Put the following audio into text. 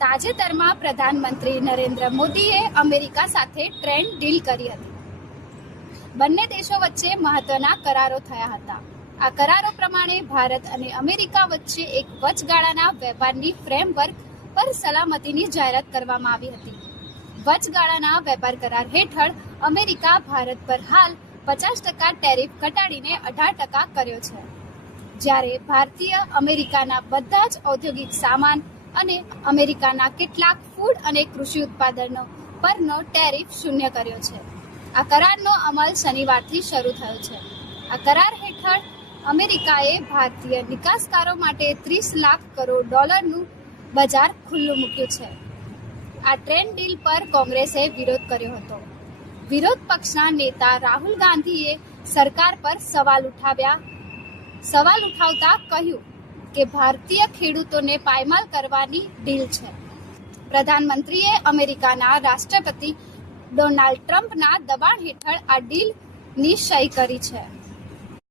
તાજેતરમાં પ્રધાનમંત્રી નરેન્દ્ર મોદીએ અમેરિકા સાથે ટ્રેડ ડીલ કરી હતી. બંને દેશો વચ્ચે મહત્વના કરારો થયા હતા. આ કરારો પ્રમાણે ભારત અને અમેરિકા વચ્ચે એક વચગાળાના વેપારની ફ્રેમવર્ક પર સલામતીની જાહેરાત કરવામાં આવી હતી. વચગાળાના વેપાર કરાર હેઠળ અમેરિકા ભારત પર હાલ 50% ટેરિફ ઘટાડીને 18% કર્યો છે, જ્યારે ભારતીય અમેરિકાના બધા જ ઔદ્યોગિક સામાન અને અમેરિકાના કેટલાક ફૂડ અને કૃષિ ઉત્પાદનો પરનો ટેરિફ શૂન્ય કર્યો છે. આ કરારનો અમલ શનિવારથી શરૂ થયો છે. આ કરાર હેઠળ અમેરિકાએ ભારતીય નિકાસકારો માટે $30 લાખ કરોડ બજાર ખુલ્લું મૂક્યું છે. આ ટ્રેડ ડીલ પર કોંગ્રેસે વિરોધ કર્યો હતો. વિરોધ પક્ષના નેતા રાહુલ ગાંધીએ સરકાર પર સવાલ ઉઠાવતા કહ્યું કે ભારતીય ખેડૂતોને પાયમાલ કરવાની ડીલ છે. પ્રધાનમંત્રીએ અમેરિકાના રાષ્ટ્રપતિ ડોનાલ્ડ ટ્રમ્પના દબાણ હેઠળ આ ડીલની સહી કરી છે.